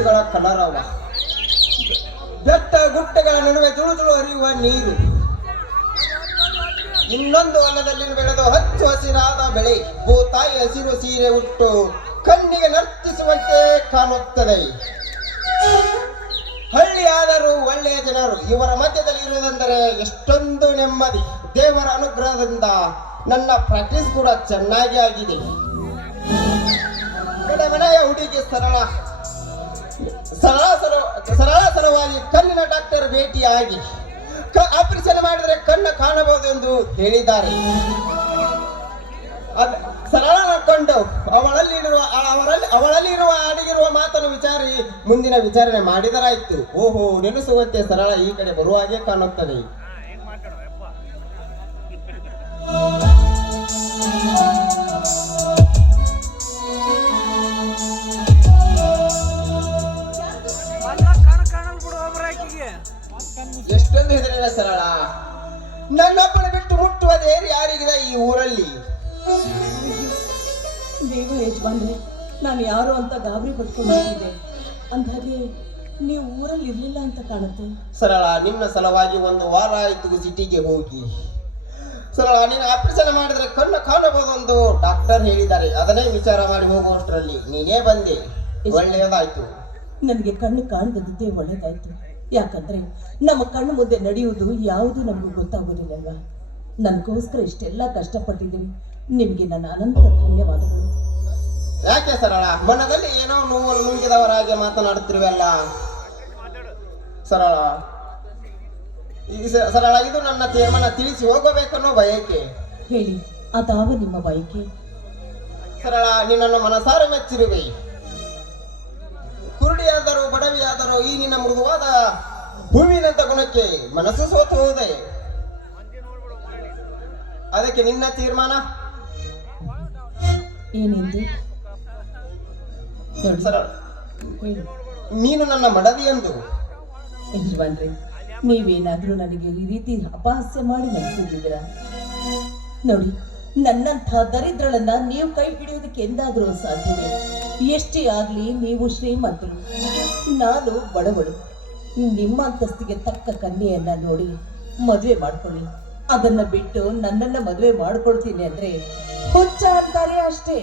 ಪಕ್ಷಿಗಳ ಕಲರವ, ಬೆಟ್ಟ ಗುಡ್ಡಗಳ ನಡುವೆ ತುಳು ಹರಿಯುವ ನೀರು, ಇನ್ನೊಂದು ಹೊಲದಲ್ಲಿ ಬೆಳೆದು ಹಚ್ಚು ಹಸಿರಾದ ಬೆಳೆ, ಭೂತಾಯಿ ಹಸಿರು ಸೀರೆ ಉಟ್ಟು ಕಣ್ಣಿಗೆ ನರ್ತಿಸುವಂತೆ ಕಾಣುತ್ತದೆ. ಹಳ್ಳಿಯಾದರೂ ಒಳ್ಳೆಯ ಜನರು, ಇವರ ಮಧ್ಯದಲ್ಲಿ ಇರುವುದೆಂದರೆ ಎಷ್ಟೊಂದು ನೆಮ್ಮದಿ. ದೇವರ ಅನುಗ್ರಹದಿಂದ ನನ್ನ ಪ್ರಾಕ್ಟೀಸ್ ಕೂಡ ಚೆನ್ನಾಗಿ ಆಗಿದೆ. ಮನೆಯ ಹುಡುಗಿ ಸರಳವಾಗಿ ಕಣ್ಣಿನ ಡಾಕ್ಟರ್ ಭೇಟಿಯಾಗಿ ಆಪರೇಷನ್ ಮಾಡಿದರೆ ಕಣ್ಣು ಕಾಣಬಹುದು ಎಂದು ಹೇಳಿದ್ದಾರೆ. ಸರಳ ಕಂಡು ಅವಳಲ್ಲಿರುವ ಅಡಗಿರುವ ಮಾತನ್ನು ವಿಚಾರಿ ಮುಂದಿನ ವಿಚಾರಣೆ ಮಾಡಿದರಾಯ್ತು. ಓಹೋ, ನೆನೆಸುವಂತೆ ಸರಳ ಈ ಕಡೆ ಬರುವ ಹಾಗೆ ಕಾಣುತ್ತದೆ. ಎಷ್ಟೊಂದು ಹೆದರಿನ ಸರಳ, ನನ್ನೊಬ್ಬನ ಬಿಟ್ಟು ಮುಟ್ಟುವ ಧೈರ್ಯ ಯಾರಿಗಿದೆ ಈ ಊರಲ್ಲಿ? ದೇವ ಯಜಮಾನ್ರೆ, ನಾನು ಯಾರು ಅಂತ ಗಾಬರಿ ಪಟ್ಕೊಂಡಿದ್ದೆ. ಅಂದಾಗೆ ನೀವು ಊರಲ್ಲಿ ಇರ್ಲಿಲ್ಲ ಅಂತ ಕಾಣುತ್ತೆ. ಸರಳ, ನಿನ್ನ ಸಲುವಾಗಿ ಒಂದು ವಾರ ಆಯ್ತು ಸಿಟಿಗೆ ಹೋಗಿ. ಸರಳ, ನೀನು ಆಪರೇಷನ್ ಮಾಡಿದ್ರೆ ಕಣ್ಣು ಕಾಣಬಹುದು ಎಂದು ಡಾಕ್ಟರ್ ಹೇಳಿದ್ದಾರೆ. ಅದನ್ನೇ ವಿಚಾರ ಮಾಡಿ ಹೋಗುವಷ್ಟರಲ್ಲಿ ನೀನೇ ಬಂದೆ, ಒಳ್ಳೆಯದಾಯ್ತು. ನನಗೆ ಕಣ್ಣು ಕಾಣದಿದ್ದೇ ಒಳ್ಳೆಯದಾಯ್ತು. ಯಾಕಂದ್ರೆ ನಮ್ಮ ಕಣ್ಣು ಮುಂದೆ ನಡೆಯುವುದು ಯಾವುದು ನಮಗೂ ಗೊತ್ತಾಗೋದಿಲ್ಲಲ್ಲ. ನನಗೋಸ್ಕರ ಇಷ್ಟೆಲ್ಲ ಕಷ್ಟಪಟ್ಟಿದ್ದೀನಿ. ನಿಮ್ಗೆ ನನ್ನ ಅನಂತ ಧನ್ಯವಾದಗಳು. ಯಾಕೆ ಸರಳ, ಮನದಲ್ಲಿ ಏನೋ ನೋವು ನುಂಗಿದವರಾಗೆ ಮಾತನಾಡುತ್ತಿರುವಲ್ಲ? ಸರಳ, ಇದು ನನ್ನ ತೀರ್ಮಾನ. ತಿಳಿಸಿ ಹೋಗಬೇಕನ್ನೋ ಬಯಕೆ. ಹೇಳಿ, ಅದಾವ ನಿಮ್ಮ ಬಯಕೆ? ಸರಳ, ನಿನ್ನನ್ನು ಮನಸಾರ ಮೆಚ್ಚಿರುವೆ. ಕುರುಡಿಯಾದರೂ ಬಡವಿಯಾದರೂ ಈ ನಿನ್ನ ಮೃದುವಾದ ಹೂವಿನಂತ ಗುಣಕ್ಕೆ ಮನಸ್ಸು ಸೋತು ಹೋದೆ. ಅದಕ್ಕೆ ನಿನ್ನ ತೀರ್ಮಾನ ಏನೆಂದು? ಸರಳ, ನೀನು ನನ್ನ ಮಡದಿ ಎಂದು. ಯಜಮಾನ್ರೆ, ನೀವೇನಾದ್ರೂ ನನಗೆ ಈ ರೀತಿ ಅಪಹಾಸ್ಯ ಮಾಡಿ ನಡೆಸಿದ್ದೀರಾ? ನೋಡಿ, ನನ್ನಂಥ ದರಿದ್ರಳನ್ನ ನೀವು ಕೈ ಹಿಡಿಯೋದಕ್ಕೆ ಎಂದಾದರೂ ಸಾಧ್ಯವೇ? ಎಷ್ಟೇ ಆಗ್ಲಿ ನೀವು ಶ್ರೀಮಂತರು, ನಾನು ಬಡವಳು. ನಿಮ್ಮ ಅಂತಸ್ತಿಗೆ ತಕ್ಕ ಕನ್ಯೆಯನ್ನ ನೋಡಿ ಮದುವೆ ಮಾಡ್ಕೊಳ್ಳಿ. ಅದನ್ನ ಬಿಟ್ಟು ನನ್ನನ್ನ ಮದುವೆ ಮಾಡ್ಕೊಳ್ತೀನಿ ಅಂದ್ರೆ ಹುಚ್ಚ ಅಂತಾರೆ ಅಷ್ಟೇ.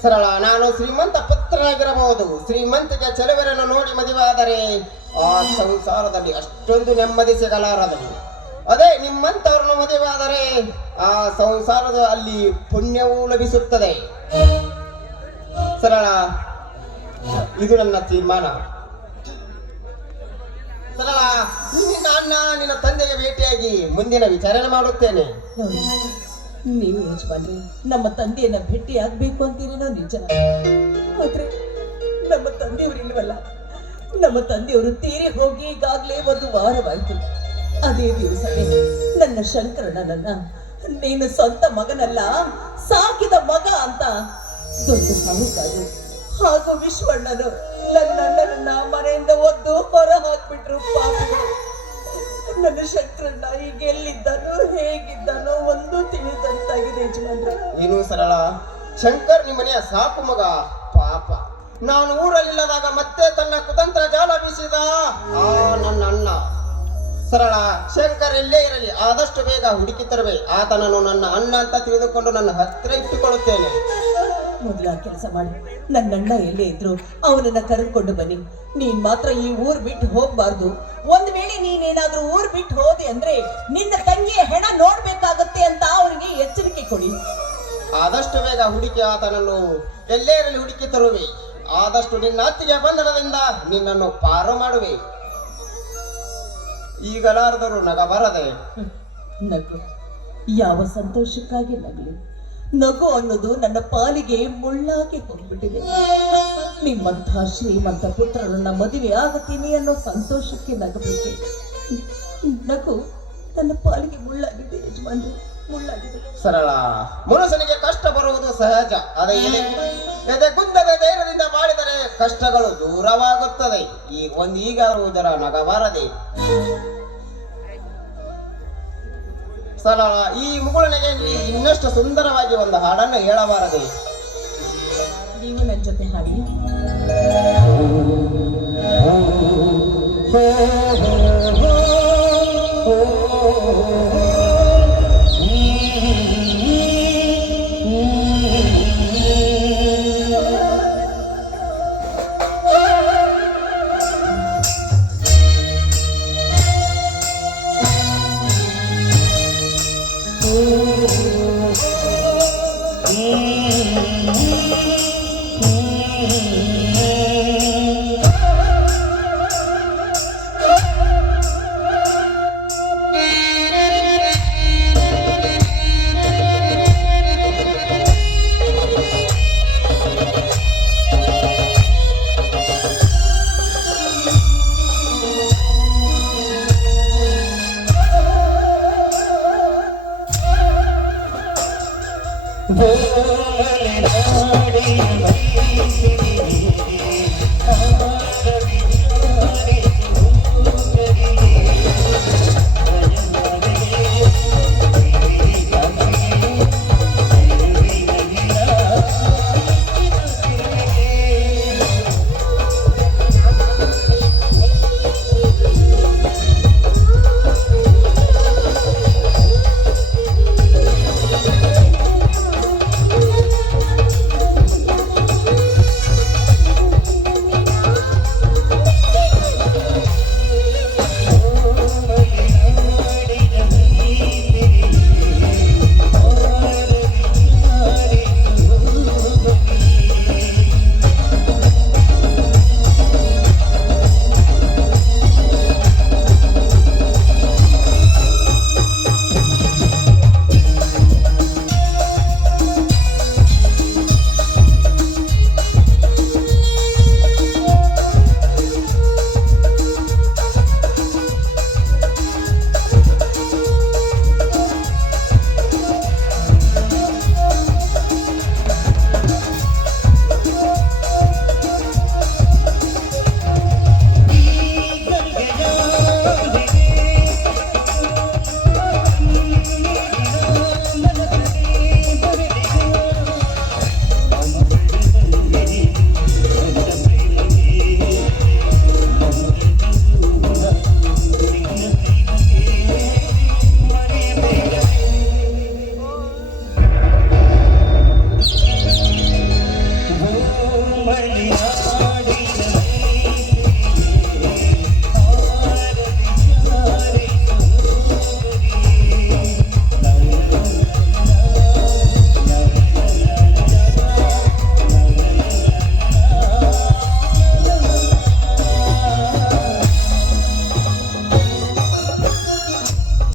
ಸರಳ, ನಾನು ಶ್ರೀಮಂತ ಪುತ್ರನಾಗಿರಬಹುದು. ಶ್ರೀಮಂತಿಗೆ ಚೆಲುವರನ್ನು ನೋಡಿ ಮದುವೆ ಆದರೆ ಆ ಸಂಸಾರದಲ್ಲಿ ಅಷ್ಟೊಂದು ನೆಮ್ಮದಿ ಸಿಗಲಾರದು. ಅದೇ ನಿಮ್ಮಂತವರನ್ನು ಮದುವೆ ಆದರೆ ಆ ಸಂಸಾರದ ಅಲ್ಲಿ ಪುಣ್ಯವೂ ಲಭಿಸುತ್ತದೆ. ಸರಳ, ಇದು ನನ್ನ ತೀರ್ಮಾನ. ಸರಳ, ನಿನ್ನ ಅಣ್ಣ ನಿನ್ನ ತಂದೆಗೆ ಭೇಟಿಯಾಗಿ ಮುಂದಿನ ವಿಚಾರಣೆ ಮಾಡುತ್ತೇನೆ. ನೀವು ಯಜಮಾನ್ರಿ, ನಮ್ಮ ತಂದೆಯನ್ನ ಭೇಟಿ ಆಗ್ಬೇಕು ಅಂತೀರೇನೋ ನಿಜ. ಆದ್ರೆ ನಮ್ಮ ತಂದೆಯವರು ಇಲ್ವಲ್ಲ. ನಮ್ಮ ತಂದೆಯವರು ತೀರಿ ಹೋಗಿ ಈಗಾಗ್ಲೇ ಒಂದು ವಾರವಾಯ್ತು. ಅದೇ ದಿವಸವೇ ನನ್ನ ಶಂಕರಣ್ಣನನ್ನ ನೀನು ಸ್ವಂತ ಮಗನಲ್ಲ, ಸಾಕಿದ ಮಗ ಅಂತ ದೊಡ್ಡ ಸಾಹುಕಾರರು ಹಾಗೂ ವಿಶ್ವಣ್ಣನು ನನ್ನಣ್ಣನನ್ನ ಮನೆಯಿಂದ ಒದ್ದು ಹೊರ ಹಾಕ್ಬಿಟ್ರು. ಪಾಪಿಗಳು. ನನ್ನ ಶಂಕರಣ್ಣ ಈಗ ಎಲ್ಲಿದ್ದಾನೋ ಹೇಗಿದ್ದಾನೋ ಒಂದು ತಿಳಿದಂತಾಗಿದೆ ಯಜಮಾನ್ರೆ. ಏನು ಸರಳ, ಶಂಕರ್ ನಿಮ್ಮನೆಯ ಸಾಕು ಮಗ. ಪಾಪ, ನಾನು ಊರಲ್ಲಿಲ್ಲದಾಗ ಮತ್ತೆ ತನ್ನ ಕುತಂತ್ರ ಜಾಲ ಬೀಸಿದ ಆ ನನ್ನ ಅಣ್ಣ. ಸರಳ, ಶಂಕರ್ ಎಲ್ಲೇ ಇರಲಿ ಆದಷ್ಟು ಬೇಗ ಹುಡುಕಿ ತರಬೇಕು. ಆತನನ್ನು ನನ್ನ ಅಣ್ಣ ಅಂತ ತಿಳಿದುಕೊಂಡು ನನ್ನ ಹತ್ತಿರ ಇಟ್ಟುಕೊಳ್ಳುತ್ತೇನೆ. ಮೊದಲ ಕೆಲಸ ಮಾಡಿ, ನನ್ನಣ್ಣ ಎಲ್ಲೇ ಇದ್ರು ಅವನನ್ನ ಕರೆದುಕೊಂಡು ಬನ್ನಿ. ನೀನ್ ಮಾತ್ರ ಈ ಊರ್ ಬಿಟ್ಟು ಹೋಗ್ಬಾರ್ದು. ಒಂದ್ ವೇಳೆ ನೀನೇನಾದ್ರೂ ಊರ್ ಬಿಟ್ಟು ಹೋದೆ ಅಂದ್ರೆ ನಿನ್ನ ತಂಗಿಯ ಹೆಣ ನೋಡ್ಬೇಕಾಗತ್ತೆ ಅಂತ ಅವನಿಗೆ ಎಚ್ಚರಿಕೆ ಕೊಡಿ. ಆದಷ್ಟು ಬೇಗ ಹುಡುಕಿ ಆತನನ್ನು ಎಲ್ಲೇ ಇರಲಿ ಹುಡುಕಿ ತರುವೆ. ಆದಷ್ಟು ನಿನ್ನ ಅತ್ತಿಗೆ ಬಂಧನದಿಂದ ನಿನ್ನನ್ನು ಪಾರು ಮಾಡುವೆ. ಈಗಲಾರದರೂ ನಗಬಾರದೆ. ನಗು ಯಾವ ಸಂತೋಷಕ್ಕಾಗಿ ನಗಲಿ? ನಗು ಅನ್ನೋದು ನನ್ನ ಪಾಲಿಗೆ ಮುಳ್ಳಾಗಿ ಹೋಗ್ಬಿಟ್ಟಿದೆ. ನಿಮ್ಮಂತಹ ಶ್ರೀಮಂತ ಪುತ್ರರನ್ನ ಮದುವೆ ಆಗುತ್ತೀನಿ ಅನ್ನೋ ಸಂತೋಷಕ್ಕೆ ನಗಬೇಕೆ? ನಗು ನನ್ನ ಪಾಲಿಗೆ ಮುಳ್ಳಾಗಿದೆ ಯಜಮಾನ್ರೆ, ಮುಳ್ಳಾಗಿದೆ. ಸರಳ, ಮನುಷ್ಯನಿಗೆ ಕಷ್ಟ ಬರುವುದು ಸಹಜ. ಅದೇ ಎದೆ ಗುಂದದ ಧೈರ್ಯದಿಂದ ಮಾಡಿದರೆ ಕಷ್ಟಗಳು ದೂರವಾಗುತ್ತದೆ. ಈಗಾದರೂ ಜರ ನಗಬಾರದೆ. ಸರಳ, ಈ ಮುಗುಳನಿಗೆ ಇನ್ನಷ್ಟು ಸುಂದರವಾಗಿ ಒಂದು ಹಾಡನ್ನು ಹೇಳಬಾರದೆ? ನೀವು ನನ್ನ ಜೊತೆ ಹಾಡಿ. ಓ ಮಲೆನಾಡಿಯ ಮೈಸಿನ